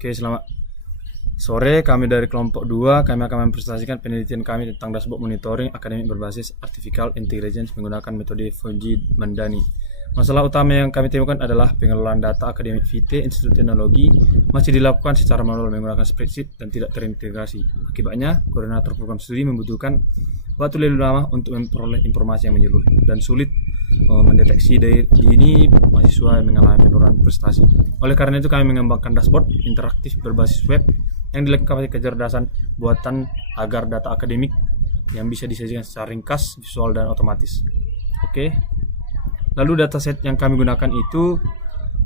Oke, selamat sore. Kami dari kelompok 2, kami akan mempresentasikan penelitian kami tentang dashboard monitoring akademik berbasis artificial intelligence menggunakan metode Fuji Mandani. Masalah utama yang kami temukan adalah pengelolaan data akademik VT Institut Teknologi masih dilakukan secara manual menggunakan spreadsheet dan tidak terintegrasi. Akibatnya, koordinator program studi membutuhkan waktu lebih lama untuk memperoleh informasi yang menyeluruh dan sulit mendeteksi dini mahasiswa yang mengalami penurunan prestasi. Oleh karena itu kami mengembangkan dashboard interaktif berbasis web yang dilengkapi kecerdasan buatan agar data akademik yang bisa disajikan secara ringkas, visual, dan otomatis. Oke. Lalu dataset yang kami gunakan itu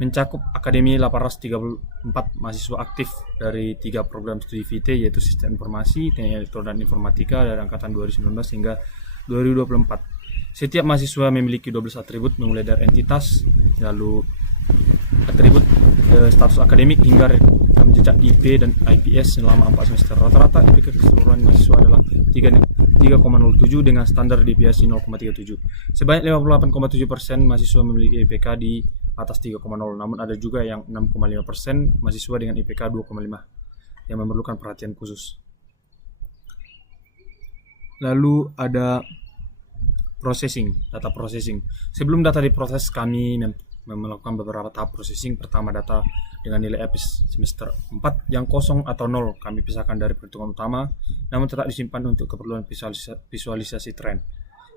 mencakup Akademi 834 mahasiswa aktif dari 3 program studi VT yaitu Sistem Informasi, Teknik Elektro dan Informatika dari angkatan 2019 hingga 2024. Setiap mahasiswa memiliki 12 atribut memulai dari entitas, lalu atribut status akademik hingga rekam jejak IP dan IPS selama 4 semester. Rata-rata IPK keseluruhan mahasiswa adalah 3,07 dengan standar deviasi 0,37. Sebanyak 58,7% mahasiswa memiliki IPK di atas 3,0, namun ada juga yang 6,5% mahasiswa dengan IPK 2,5 yang memerlukan perhatian khusus. Lalu ada data processing. Sebelum data diproses, kami melakukan beberapa tahap processing. Pertama, data dengan nilai APS semester 4 yang kosong atau 0 kami pisahkan dari perhitungan utama, namun tetap disimpan untuk keperluan visualisasi tren.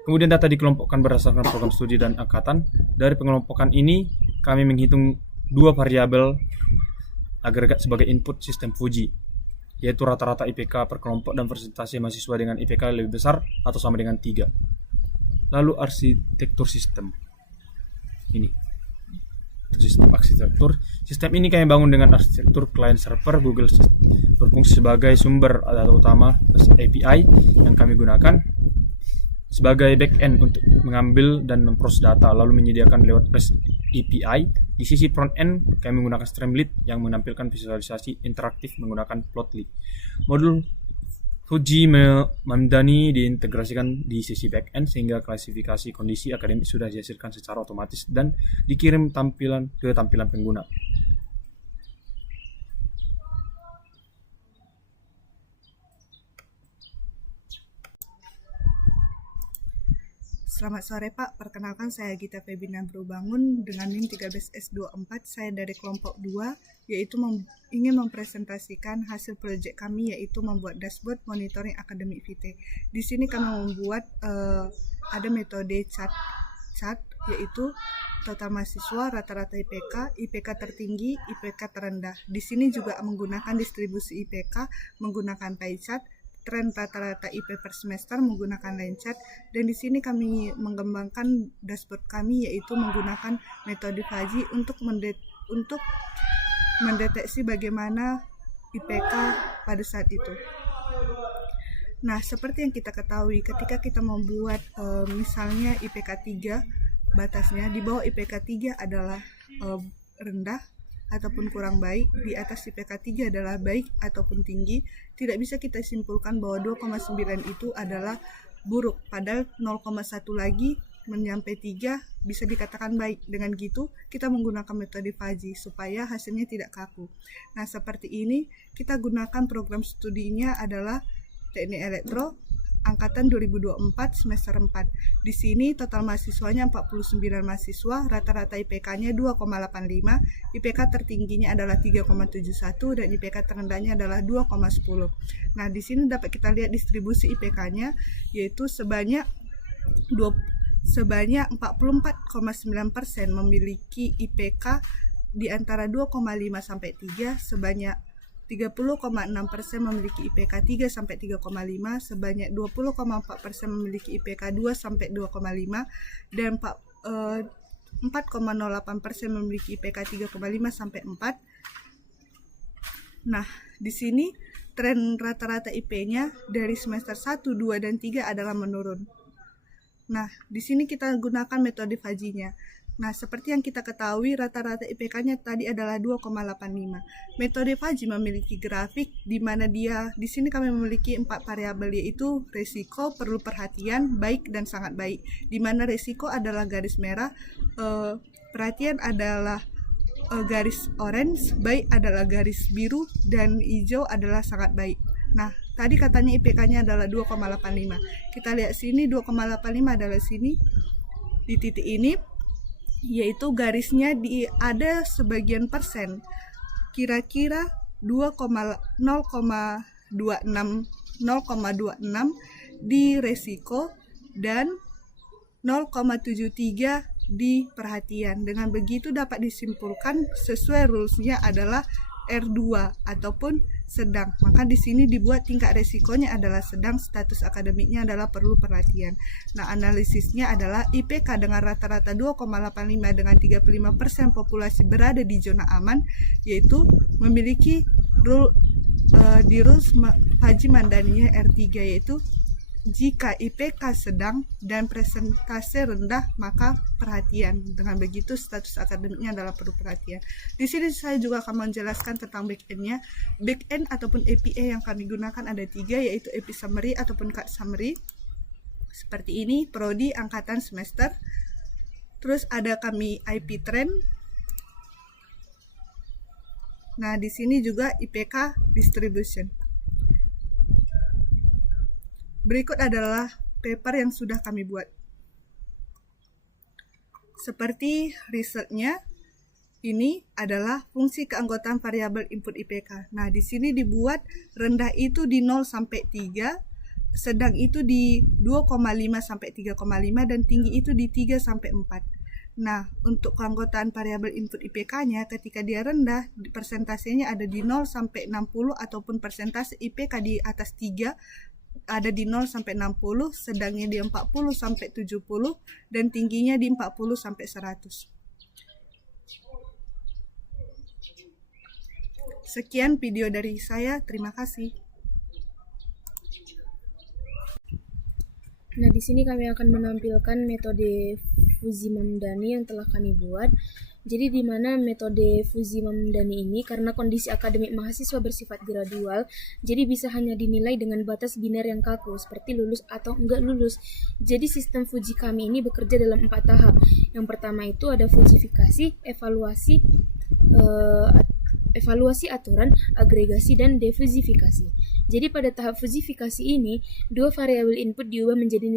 Kemudian data dikelompokkan berdasarkan program studi dan angkatan. Dari pengelompokan ini, kami menghitung 2 variabel agregat sebagai input sistem Fuji, yaitu rata-rata IPK per kelompok dan persentase mahasiswa dengan IPK lebih besar atau sama dengan 3. Lalu arsitektur sistem. Ini sistem arsitektur. Sistem ini kami bangun dengan arsitektur client server Google berfungsi sebagai sumber data utama API yang kami gunakan sebagai backend untuk mengambil dan memproses data, lalu menyediakan lewat REST API. Di sisi front end kami menggunakan Streamlit yang menampilkan visualisasi interaktif menggunakan Plotly. Modul Fuji Mandani diintegrasikan di sisi backend sehingga klasifikasi kondisi akademik sudah dihasilkan secara otomatis dan dikirim ke tampilan pengguna. Selamat sore Pak, perkenalkan saya Gita Febina Brobangun dengan NIM 13S24. Saya dari kelompok 2, yaitu ingin mempresentasikan hasil proyek kami, yaitu membuat dashboard monitoring akademik VT. Di sini kami membuat ada metode chart, yaitu total mahasiswa, rata-rata IPK, IPK tertinggi, IPK terendah. Di sini juga menggunakan distribusi IPK, menggunakan pie chart, tren rata-rata IP per semester menggunakan line chart, dan di sini kami mengembangkan dashboard kami yaitu menggunakan metode Fuji untuk mendeteksi bagaimana IPK pada saat itu. Nah, seperti yang kita ketahui ketika kita membuat misalnya IPK 3, batasnya di bawah IPK 3 adalah rendah ataupun kurang baik, di atas IPK 3 adalah baik ataupun tinggi. Tidak bisa kita simpulkan bahwa 2,9 itu adalah buruk, padahal 0,1 lagi menyampai 3 bisa dikatakan baik. Dengan gitu kita menggunakan metode Fuji supaya hasilnya tidak kaku. Nah, seperti ini kita gunakan program studinya adalah Teknik Elektro angkatan 2024 semester 4. Di sini total mahasiswanya 49 mahasiswa, rata-rata IPK-nya 2,85, IPK tertingginya adalah 3,71 dan IPK terendahnya adalah 2,10. Nah, di sini dapat kita lihat distribusi IPK-nya yaitu sebanyak 44,9% memiliki IPK di antara 2,5 sampai 3, sebanyak 30,6% memiliki IPK 3 sampai 3,5, sebanyak 20,4% memiliki IPK 2 sampai 2,5 dan 4,08% memiliki IPK 3,5 sampai 4. Nah, di sini tren rata-rata IP-nya dari semester 1, 2 dan 3 adalah menurun. Nah, di sini kita gunakan metode Fuji-nya. Nah, seperti yang kita ketahui rata-rata IPK-nya tadi adalah 2,85. Metode Fuji memiliki grafik di mana di sini kami memiliki 4 variabel, yaitu resiko, perlu perhatian, baik dan sangat baik. Di mana resiko adalah garis merah, perhatian adalah garis orange baik adalah garis biru dan hijau adalah sangat baik. Nah, tadi katanya IPK-nya adalah 2,85. Kita lihat sini 2,85 adalah sini di titik ini, yaitu garisnya ada sebagian persen. Kira-kira 0,26 di resiko dan 0,73 di perhatian. Dengan begitu dapat disimpulkan sesuai rules-nya adalah R2 ataupun sedang. Maka di sini dibuat tingkat resikonya adalah sedang, status akademiknya adalah perlu perhatian. Nah, analisisnya adalah IPK dengan rata-rata 2,85 dengan 35% populasi berada di zona aman, yaitu memiliki di rules Haji Mandaninya R3, yaitu jika IPK sedang dan presentase rendah maka perhatian. Dengan begitu status akademiknya adalah perlu perhatian. Di sini saya juga akan menjelaskan tentang back-end-nya. Back-end ataupun APA yang kami gunakan ada 3, yaitu AP Summary ataupun Card Summary. Seperti ini, prodi, angkatan, semester. Terus ada kami IP Trend. Nah, di sini juga IPK Distribution. Berikut adalah paper yang sudah kami buat. Seperti risetnya, ini adalah fungsi keanggotaan variabel input IPK. Nah, di sini dibuat rendah itu di 0 sampai 3, sedang itu di 2,5 sampai 3,5 dan tinggi itu di 3 sampai 4. Nah, untuk keanggotaan variabel input IPK-nya ketika dia rendah, persentasenya ada di 0 sampai 60 ataupun persentase IPK di atas 3 ada di 0 sampai 60, sedangnya di 40 sampai 70 dan tingginya di 40 sampai 100. Sekian video dari saya, terima kasih. Nah, di sini kami akan menampilkan metode Fuzzi-Mamdani yang telah kami buat. Jadi di mana metode Fuzzi-Mamdani ini karena kondisi akademik mahasiswa bersifat gradual, jadi bisa hanya dinilai dengan batas biner yang kaku seperti lulus atau enggak lulus. Jadi sistem Fuzzi kami ini bekerja dalam 4 tahap. Yang pertama itu ada fujifikasi, evaluasi aturan, agregasi, dan defuzifikasi. Jadi pada tahap fujifikasi ini, 2 variabel input diubah menjadi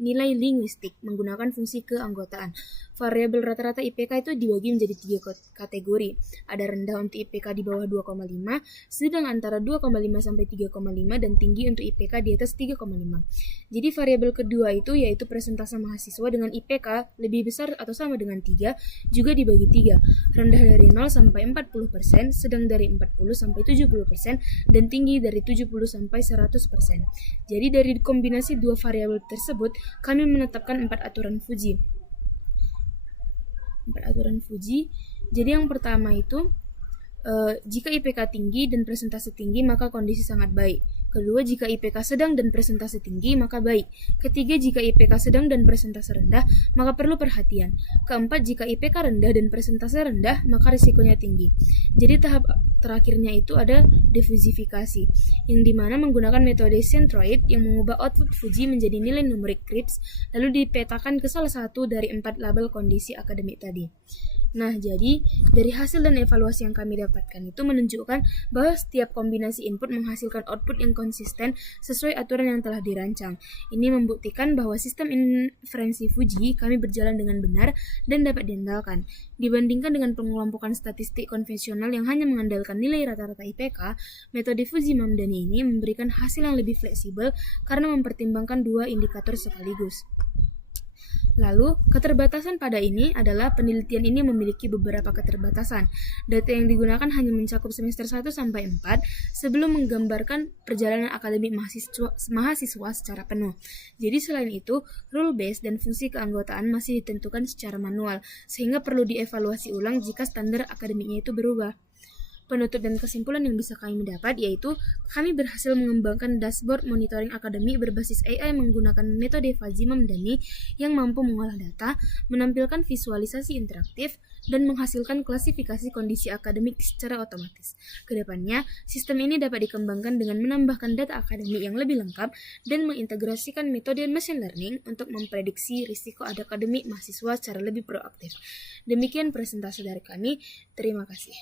nilai linguistik menggunakan fungsi keanggotaan. Variabel rata-rata IPK itu dibagi menjadi 3 kategori. Ada rendah untuk IPK di bawah 2,5, sedang antara 2,5 sampai 3,5 dan tinggi untuk IPK di atas 3,5. Jadi variabel kedua itu yaitu presentase mahasiswa dengan IPK lebih besar atau sama dengan 3 juga dibagi 3. Rendah dari 0 sampai 40%, sedang dari 40 sampai 70% dan tinggi dari 70 sampai 100%. Jadi dari kombinasi 2 variabel tersebut kami menetapkan 4 aturan Fuzzi. Jadi yang pertama itu jika IPK tinggi dan presentase tinggi maka kondisi sangat baik. Kedua, jika IPK sedang dan presentase tinggi maka baik. Ketiga, jika IPK sedang dan presentase rendah maka perlu perhatian. Keempat, jika IPK rendah dan presentase rendah maka risikonya tinggi. Jadi tahap terakhirnya itu ada defuzifikasi, yang dimana menggunakan metode centroid yang mengubah output Fuzzi menjadi nilai numerik CRIPS lalu dipetakan ke salah satu dari 4 label kondisi akademik tadi. Nah, jadi dari hasil dan evaluasi yang kami dapatkan itu menunjukkan bahwa setiap kombinasi input menghasilkan output yang konsisten sesuai aturan yang telah dirancang. Ini membuktikan bahwa sistem inferensi Fuzzi kami berjalan dengan benar dan dapat diandalkan. Dibandingkan dengan pengelompokan statistik konvensional yang hanya mengandalkan nilai rata-rata IPK, metode Fuzzi-Mamdani ini memberikan hasil yang lebih fleksibel karena mempertimbangkan 2 indikator sekaligus. Lalu, keterbatasan pada ini adalah penelitian ini memiliki beberapa keterbatasan. Data yang digunakan hanya mencakup semester 1 sampai 4 sebelum menggambarkan perjalanan akademik mahasiswa secara penuh. Jadi selain itu, rule base dan fungsi keanggotaan masih ditentukan secara manual, sehingga perlu dievaluasi ulang jika standar akademiknya itu berubah. Penutup dan kesimpulan yang bisa kami dapat yaitu kami berhasil mengembangkan dashboard monitoring akademik berbasis AI menggunakan metode Fuzzi-Mamdani yang mampu mengolah data, menampilkan visualisasi interaktif, dan menghasilkan klasifikasi kondisi akademik secara otomatis. Kedepannya, sistem ini dapat dikembangkan dengan menambahkan data akademik yang lebih lengkap dan mengintegrasikan metode machine learning untuk memprediksi risiko akademik mahasiswa secara lebih proaktif. Demikian presentasi dari kami. Terima kasih.